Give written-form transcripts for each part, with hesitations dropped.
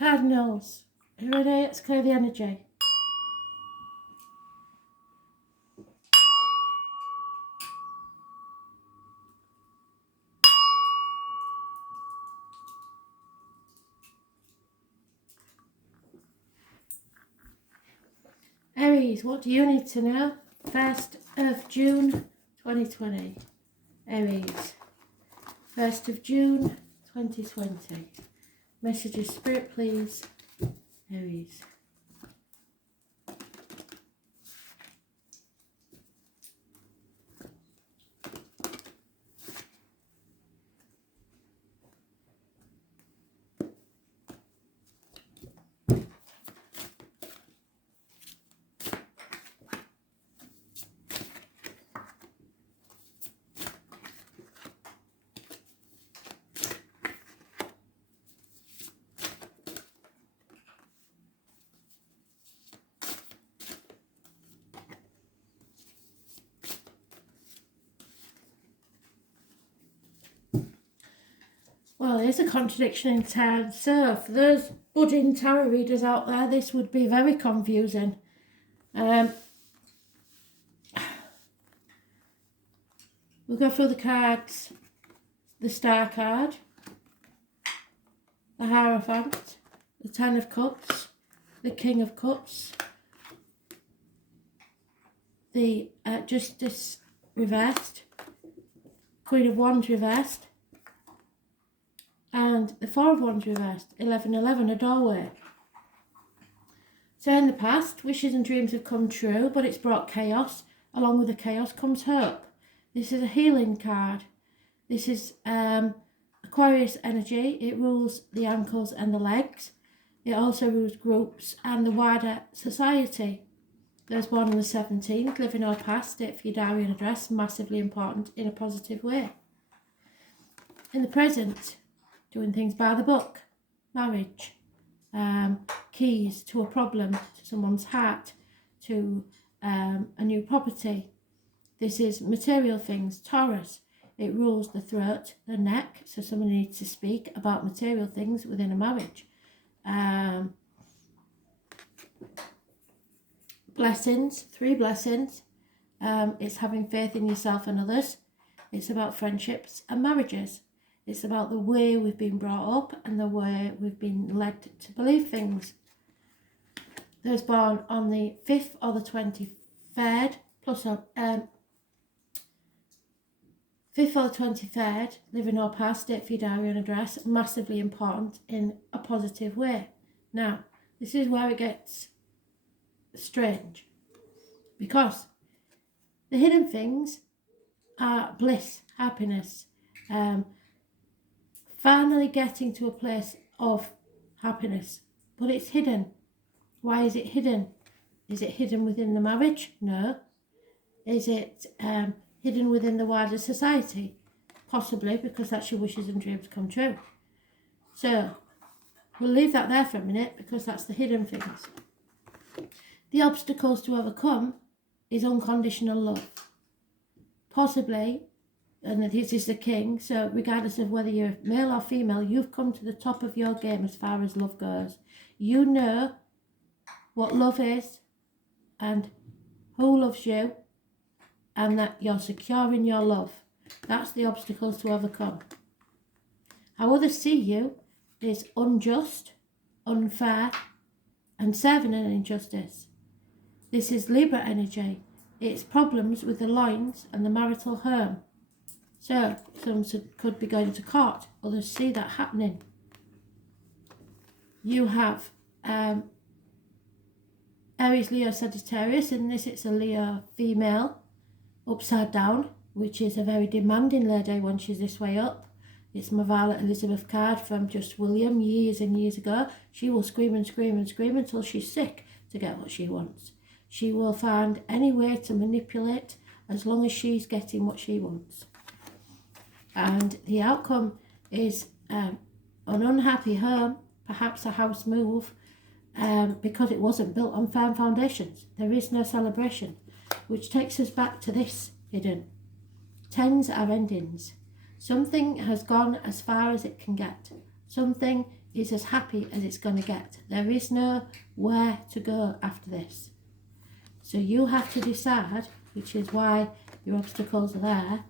Cardinals, are you ready? Let's clear the energy. Aries, what do you need to know? 1st of June 2020. Aries, 1st of June 2020. Messages, Spirit, please. Aries. Well, there's a contradiction in tarot. So, for those budding tarot readers out there, this would be very confusing. We'll go through the cards. The Star card, the Hierophant, the Ten of Cups, the King of Cups, the Justice reversed, Queen of Wands reversed, and the Four of Wands reversed, 1111, a doorway. So in the past, wishes and dreams have come true, but it's brought chaos. Along with the chaos comes hope. This is a healing card. This is Aquarius energy. It rules the ankles and the legs. It also rules groups and the wider society. Those born on the 17th, living or past it for your diary and address, massively important in a positive way. In the present, doing things by the book, marriage, keys to a problem, to someone's heart, to a new property. This is material things, Taurus. It rules the throat, the neck, so someone needs to speak about material things within a marriage. Blessings, 3 blessings. It's having faith in yourself and others. It's about friendships and marriages. It's about the way we've been brought up and the way we've been led to believe things. Those born on the 5th or the 23rd, plus 5th or the 23rd, living or past, date for your diary and address, massively important in a positive way. Now, this is where it gets strange, because the hidden things are bliss, happiness, finally getting to a place of happiness, but it's hidden. Why is it hidden? Is it hidden within the marriage? No. Is it hidden within the wider society? Possibly, because that's your wishes and dreams come true. So we'll leave that there for a minute, because that's the hidden things. The obstacles to overcome is unconditional love. Possibly, and this is the king, so regardless of whether you're male or female, you've come to the top of your game as far as love goes. You know what love is and who loves you, and that you're secure in your love. That's the obstacles to overcome. How others see you is unjust, unfair, and serving an injustice. This is Libra energy. It's problems with the loins and the marital home. So some could be going to court. Others see that happening. You have Aries, Leo, Sagittarius. In this, it's a Leo female, upside down, which is a very demanding lady when she's this way up. It's my Violet Elizabeth card from Just William years and years ago. She will scream and scream and scream until she's sick to get what she wants. She will find any way to manipulate as long as she's getting what she wants. And the outcome is an unhappy home, perhaps a house move, because it wasn't built on firm foundations. There is no celebration, which takes us back to this hidden. Tens are endings. Something has gone as far as it can get. Something is as happy as it's going to get. There is no where to go after this. So you have to decide, which is why your obstacles are there,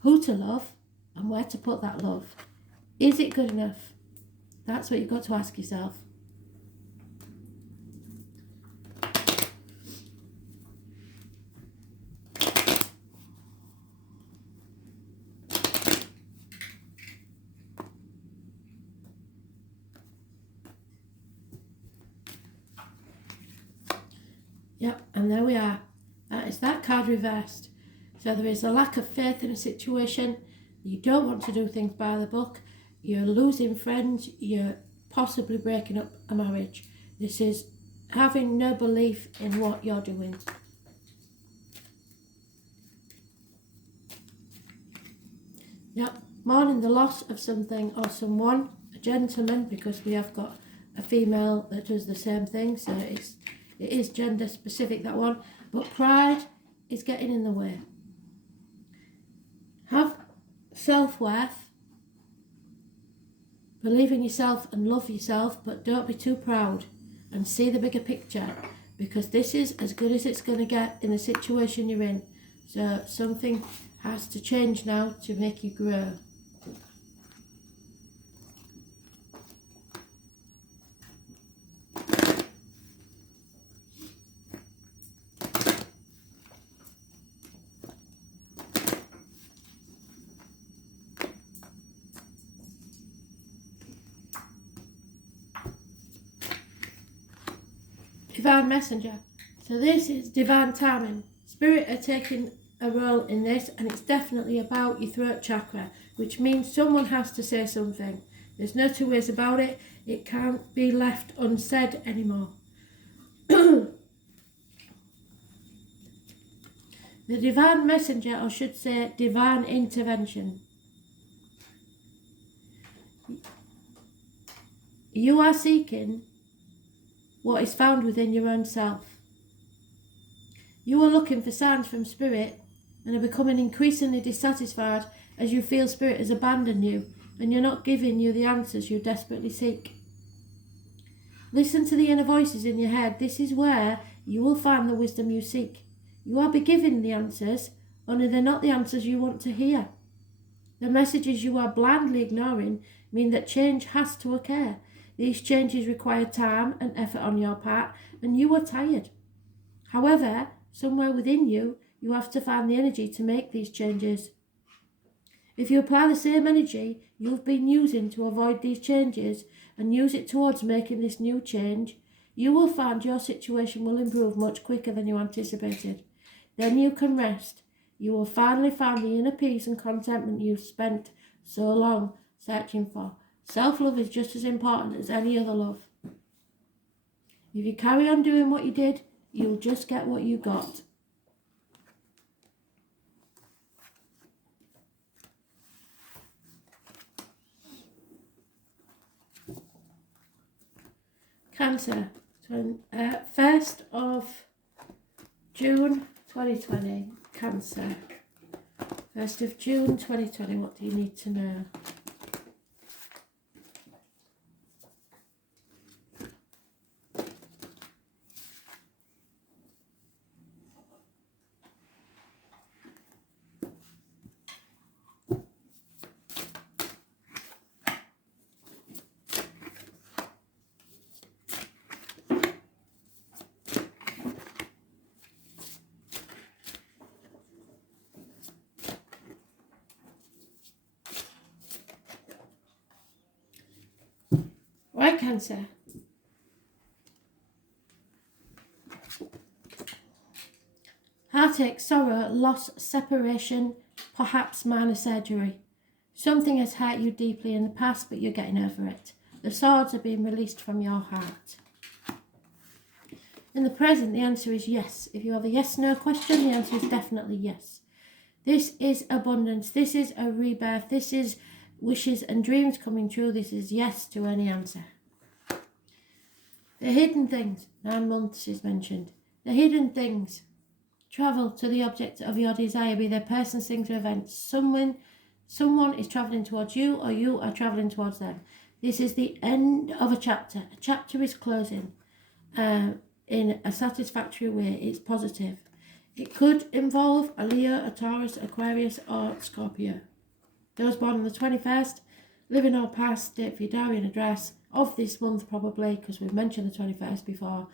who to love and where to put that love. Is it good enough? That's what you've got to ask yourself. Yep, and there we are. That is that card reversed. So there is a lack of faith in a situation. You don't want to do things by the book. You're losing friends. You're possibly breaking up a marriage. This is having no belief in what you're doing. Yep, mourning the loss of something or someone. A gentleman, because we have got a female that does the same thing. So it is gender specific, that one. But pride is getting in the way. Have self-worth. Believe in yourself and love yourself, but don't be too proud and see the bigger picture, because this is as good as it's going to get in the situation you're in. So something has to change now to make you grow. Divine Messenger. So this is divine timing. Spirit are taking a role in this, and it's definitely about your throat chakra, which means someone has to say something. There's no two ways about it. It can't be left unsaid anymore. The divine messenger, or should say divine intervention. You are seeking what is found within your own self. You are looking for signs from Spirit and are becoming increasingly dissatisfied as you feel Spirit has abandoned you and you're not giving you the answers you desperately seek. Listen to the inner voices in your head. This is where you will find the wisdom you seek. You are be given the answers, only they're not the answers you want to hear. The messages you are blindly ignoring mean that change has to occur. These changes require time and effort on your part, and you are tired. However, somewhere within you, you have to find the energy to make these changes. If you apply the same energy you've been using to avoid these changes and use it towards making this new change, you will find your situation will improve much quicker than you anticipated. Then you can rest. You will finally find the inner peace and contentment you've spent so long searching for. Self-love is just as important as any other love. If you carry on doing what you did, you'll just get what you got. Cancer, 1st of June 2020, Cancer. 1st of June 2020, what do you need to know? Right, Cancer. Heartache, sorrow, loss, separation, perhaps minor surgery. Something has hurt you deeply in the past, but you're getting over it. The swords are being released from your heart. In the present, the answer is yes. If you have a yes-no question, the answer is definitely yes. This is abundance. This is a rebirth. This is wishes and dreams coming true. This is yes to any answer. The hidden things, 9 months is mentioned. The hidden things. Travel to the object of your desire, be they persons, things, or events. Someone is travelling towards you, or you are travelling towards them. This is the end of a chapter. A chapter is closing in a satisfactory way. It's positive. It could involve a Leo, a Taurus, Aquarius, or Scorpio. Those born on the 21st, living or past, date for your diary and address of this month probably, because we've mentioned the 21st before.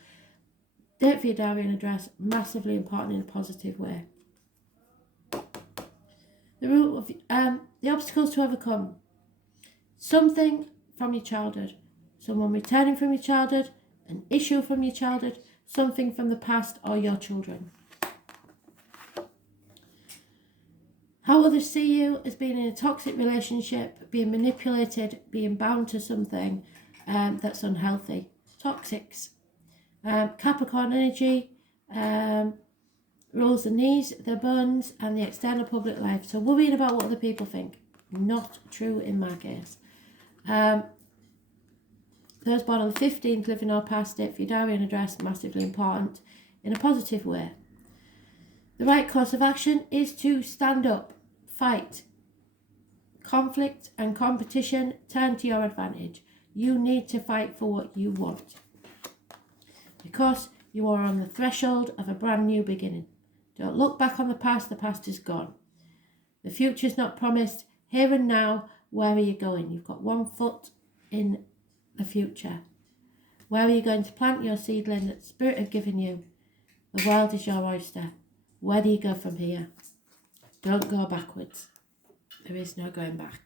Date for your diary and address, massively important in a positive way. The rule of the obstacles to overcome. Something from your childhood. Someone returning from your childhood, an issue from your childhood, something from the past or your children. How others see you as being in a toxic relationship, being manipulated, being bound to something that's unhealthy. Toxics. Capricorn energy rules the knees, the bones, and the external public life. So worrying about what other people think. Not true in my case. Those born on the 15th, living or past, date for your diary and address, massively important in a positive way. The right course of action is to stand up, fight. Conflict and competition turn to your advantage. You need to fight for what you want, because you are on the threshold of a brand new beginning. Don't look back on the past is gone. The future's not promised. Here and now, where are you going? You've got one foot in the future. Where are you going to plant your seedling that Spirit have given you? The world is your oyster. Where do you go from here? Don't go backwards. There is no going back.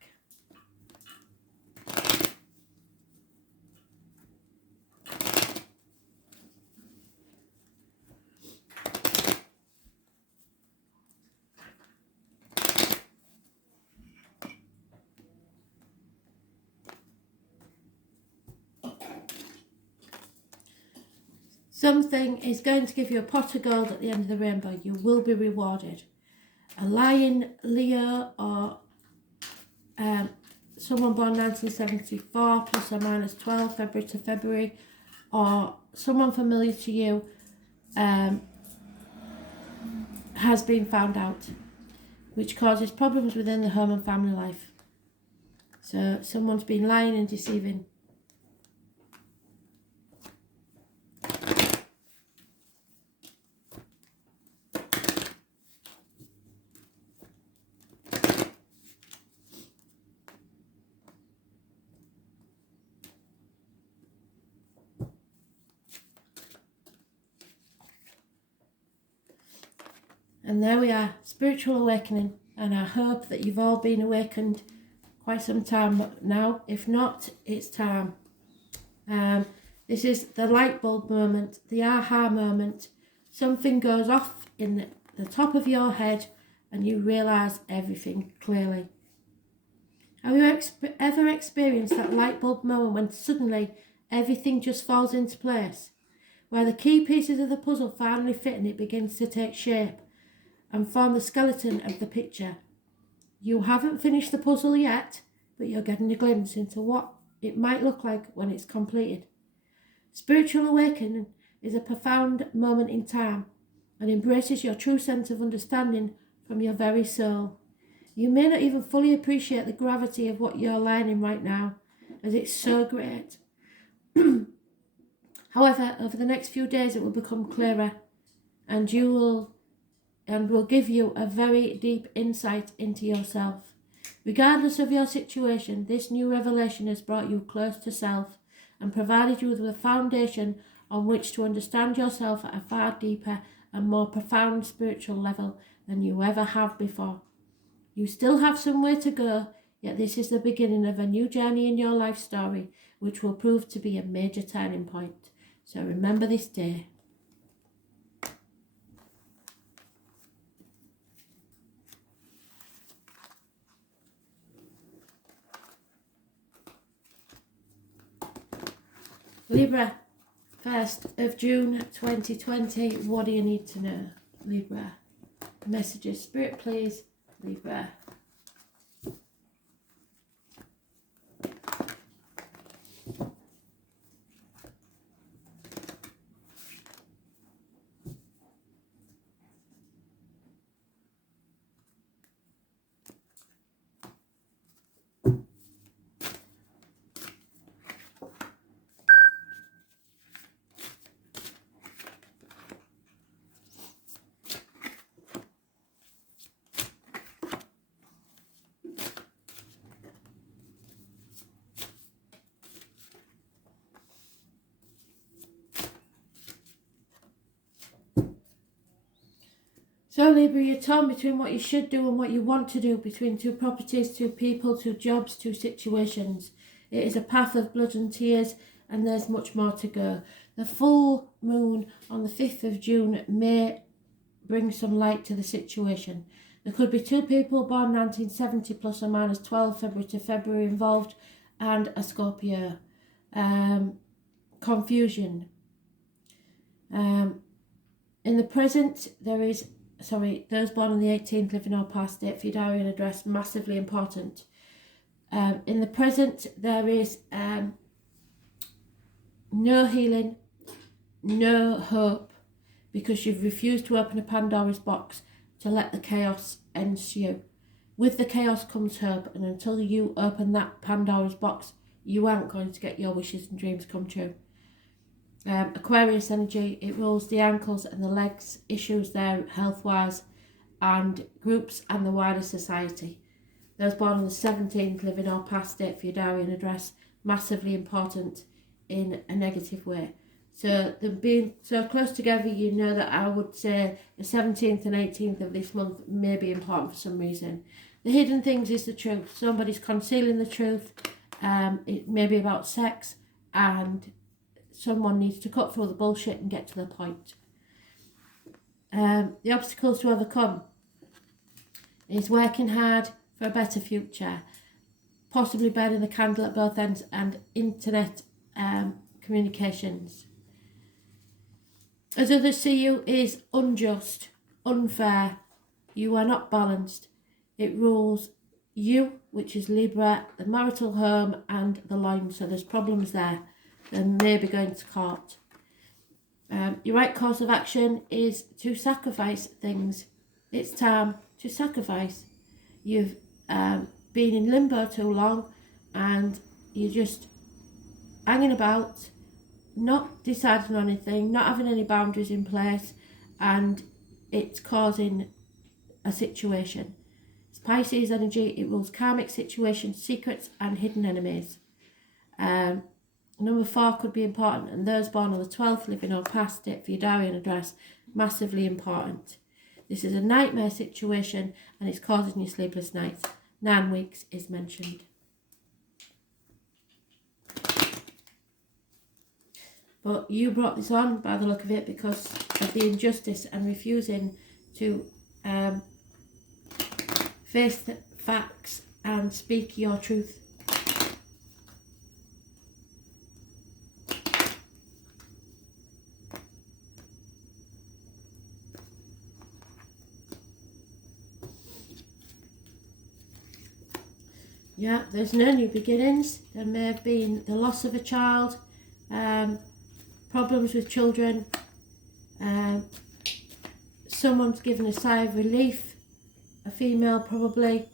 Something is going to give you a pot of gold at the end of the rainbow. You will be rewarded. A lion, Leo, or someone born 1974, plus or minus 12, February to February, or someone familiar to you has been found out, which causes problems within the home and family life. So someone's been lying and deceiving. And there we are, spiritual awakening, and I hope that you've all been awakened quite some time now. If not, it's time. This is the light bulb moment, the aha moment. Something goes off in the top of your head and you realise everything clearly. Have you ever experienced that light bulb moment when suddenly everything just falls into place? Where the key pieces of the puzzle finally fit and it begins to take shape and form the skeleton of the picture. You haven't finished the puzzle yet, but you're getting a glimpse into what it might look like when it's completed. Spiritual awakening is a profound moment in time and embraces your true sense of understanding from your very soul. You may not even fully appreciate the gravity of what you're learning right now, as it's so great. However, over the next few days it will become clearer, and will give you a very deep insight into yourself. Regardless of your situation, this new revelation has brought you close to self and provided you with a foundation on which to understand yourself at a far deeper and more profound spiritual level than you ever have before. You still have some way to go, yet this is the beginning of a new journey in your life story, which will prove to be a major turning point. So remember this day. Libra, 1st of June 2020. What do you need to know, Libra? Messages, Spirit, please, Libra. So Libra, you're torn between what you should do and what you want to do, between two properties, two people, two jobs, two situations. It is a path of blood and tears, and there's much more to go. The full moon on the 5th of June may bring some light to the situation. There could be two people born 1970 plus or minus 12 February to February involved, and a Scorpio. Confusion. In the present, there is, those born on the 18th living or past, date for your diary and address, massively important. In the present, there is no healing, no hope, because you've refused to open a Pandora's box to let the chaos ensue. With the chaos comes hope, and until you open that Pandora's box, you aren't going to get your wishes and dreams come true. Aquarius energy, it rules the ankles and the legs, issues there health-wise, and groups and the wider society. Those born on the 17th living or past, date for your diary and address, massively important in a negative way. So them being so close together, you know that I would say the 17th and 18th of this month may be important for some reason. The hidden things is the truth. Somebody's concealing the truth. It may be about sex, and someone needs to cut through the bullshit and get to the point. The obstacles to overcome is working hard for a better future, possibly burning the candle at both ends, and internet communications. As others see you is unjust, unfair. You are not balanced. It rules you, which is Libra, the marital home and the line. So there's problems there. And maybe going to court. Your right course of action is to sacrifice things. It's time to sacrifice. You've been in limbo too long, and you're just hanging about, not deciding on anything, not having any boundaries in place, and it's causing a situation. It's Pisces energy. It rules karmic situations, secrets and hidden enemies. Number 4 could be important, and those born on the 12th living or past, date for your diary and address, massively important. This is a nightmare situation, and it's causing you sleepless nights. 9 weeks is mentioned. But you brought this on by the look of it because of the injustice and refusing to face the facts and speak your truth. Yeah, there's no new beginnings. There may have been the loss of a child, problems with children, someone's given a sigh of relief, a female probably,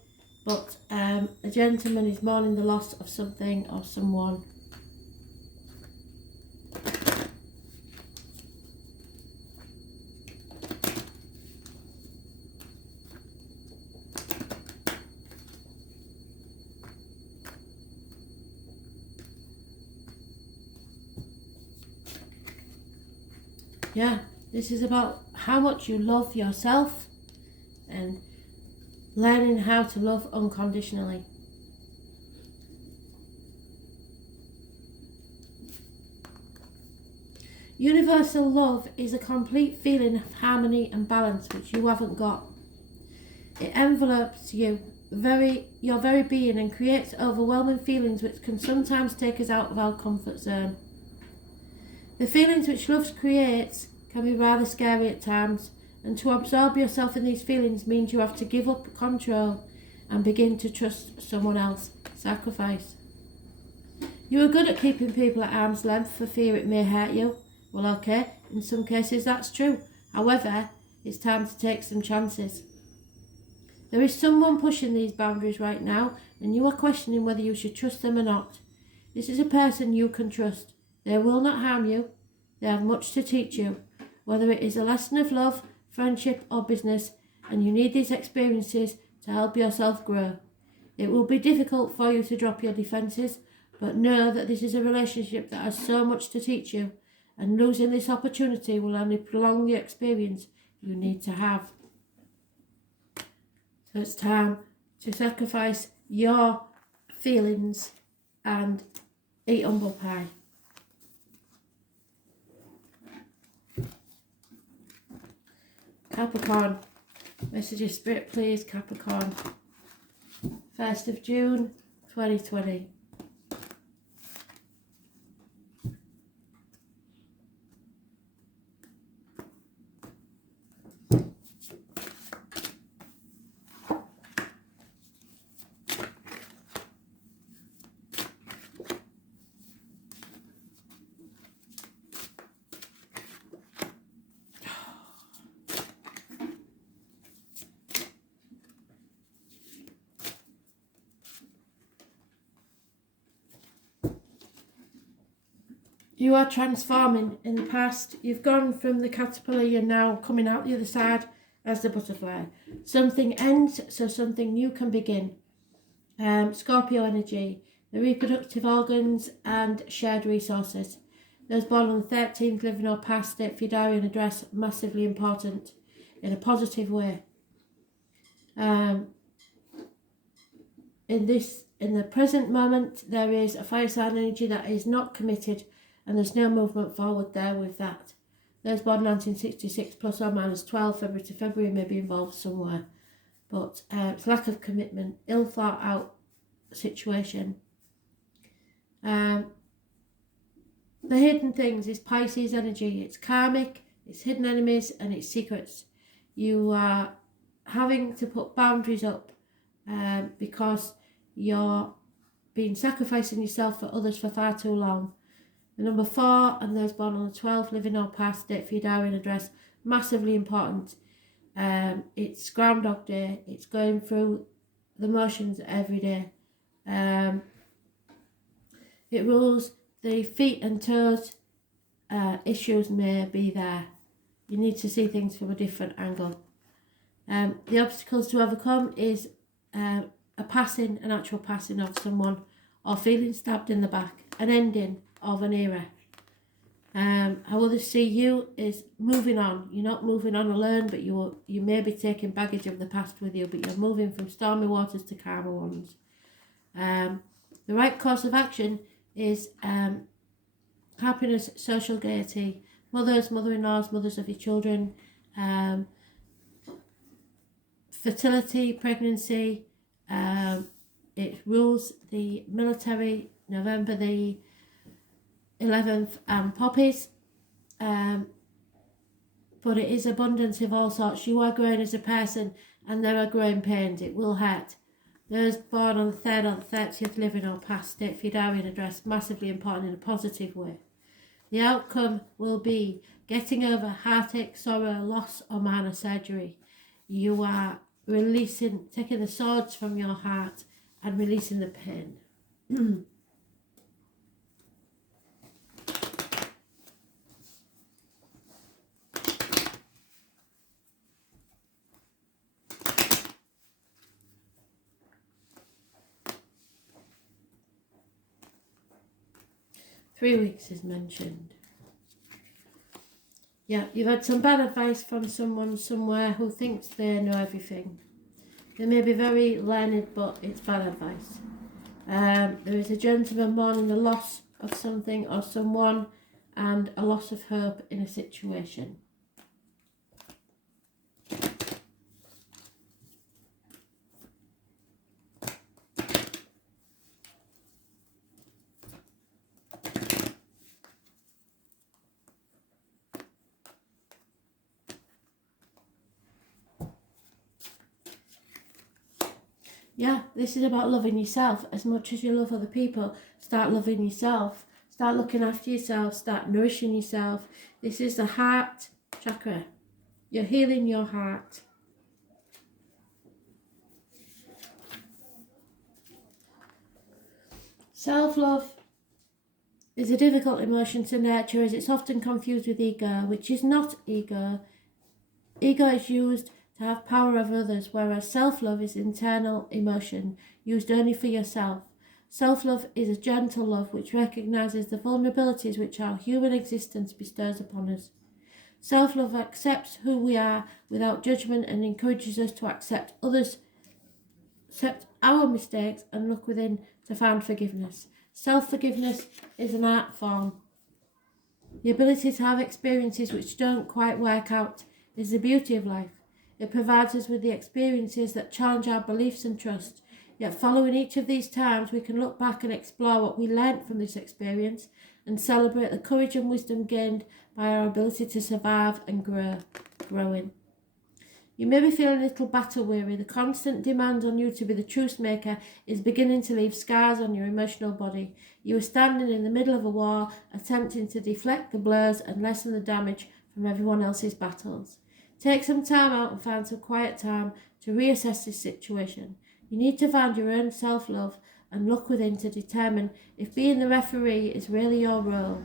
but a gentleman is mourning the loss of something or someone. Yeah, this is about how much you love yourself and learning how to love unconditionally. Universal love is a complete feeling of harmony and balance which you haven't got. It envelopes you, your very being, and creates overwhelming feelings which can sometimes take us out of our comfort zone. The feelings which love creates can be rather scary at times, and to absorb yourself in these feelings means you have to give up control and begin to trust someone else. Sacrifice. You are good at keeping people at arm's length for fear it may hurt you. Well, okay, in some cases that's true. However, it's time to take some chances. There is someone pushing these boundaries right now, and you are questioning whether you should trust them or not. This is a person you can trust. They will not harm you. They have much to teach you, whether it is a lesson of love, friendship or business, and you need these experiences to help yourself grow. It will be difficult for you to drop your defences, but know that this is a relationship that has so much to teach you, and losing this opportunity will only prolong the experience you need to have. it's time to sacrifice your feelings and eat humble pie. Capricorn, message of spirit please, Capricorn. 1st of June 2020. You are transforming. In the past, you've gone from the caterpillar, you're now coming out the other side as the butterfly. Something ends, so something new can begin. Scorpio energy, the reproductive organs and shared resources. Those born on the 13th, living or past, date for your diary and address, massively important in a positive way. In the present moment, there is a fire sign energy that is not committed, and there's no movement forward there with that. Those born 1966 plus or minus 12 February to February may be involved somewhere. But it's lack of commitment, ill thought out situation. The hidden things is Pisces energy. It's karmic, it's hidden enemies and it's secrets. You are having to put boundaries up because you're been sacrificing yourself for others for far too long. The number 4 and those born on the 12th, living or past, date for your diary and address, massively important. It's Groundhog Day. It's going through the motions every day. It rules the feet and toes. Issues may be there. You need to see things from a different angle. The obstacles to overcome is an actual passing of someone, or feeling stabbed in the back, an ending of an era. How others see you is moving on. You're not moving on alone, but you may be taking baggage of the past with you, but you're moving from stormy waters to calmer ones. The right course of action is happiness, social gaiety, mothers, mother-in-laws, mothers of your children, fertility, pregnancy. It rules the military, November the 11th, and poppies. But it is abundance of all sorts. You are growing as a person and there are growing pains. It will hurt. Those born on the 3rd or the 30th, living or past, date for your diary and address, massively important in a positive way. The outcome will be getting over heartache, sorrow, loss or minor surgery. You are releasing, taking the swords from your heart and releasing the pain. 3 weeks is mentioned. Yeah, you've had some bad advice from someone somewhere who thinks they know everything. They may be very learned, but it's bad advice. There is a gentleman mourning the loss of something or someone and a loss of hope in a situation. Yeah, this is about loving yourself as much as you love other people. Start loving yourself. Start looking after yourself. Start nourishing yourself. This is the heart chakra. You're healing your heart. Self-love is a difficult emotion to nurture as it's often confused with ego, which is not ego. Ego is used to have power over others, whereas self-love is internal emotion used only for yourself. Self-love is a gentle love which recognises the vulnerabilities which our human existence bestows upon us. Self-love accepts who we are without judgment and encourages us to accept others accept our mistakes and look within to find forgiveness. Self-forgiveness is an art form. The ability to have experiences which don't quite work out is the beauty of life. It provides us with the experiences that challenge our beliefs and trust. Yet following each of these times, we can look back and explore what we learnt from this experience and celebrate the courage and wisdom gained by our ability to survive and growing. You may be feeling a little battle weary. The constant demand on you to be the truce maker is beginning to leave scars on your emotional body. You are standing in the middle of a war, attempting to deflect the blows and lessen the damage from everyone else's battles. Take some time out and find some quiet time to reassess this situation. You need to find your own self-love and look within to determine if being the referee is really your role.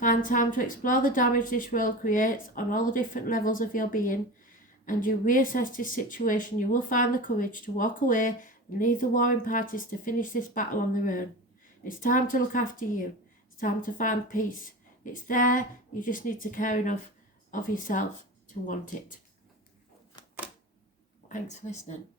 Find time to explore the damage this role creates on all the different levels of your being, and you reassess this situation, you will find the courage to walk away and leave the warring parties to finish this battle on their own. It's time to look after you. It's time to find peace. It's there, you just need to care enough of yourself to want it. Thanks for listening.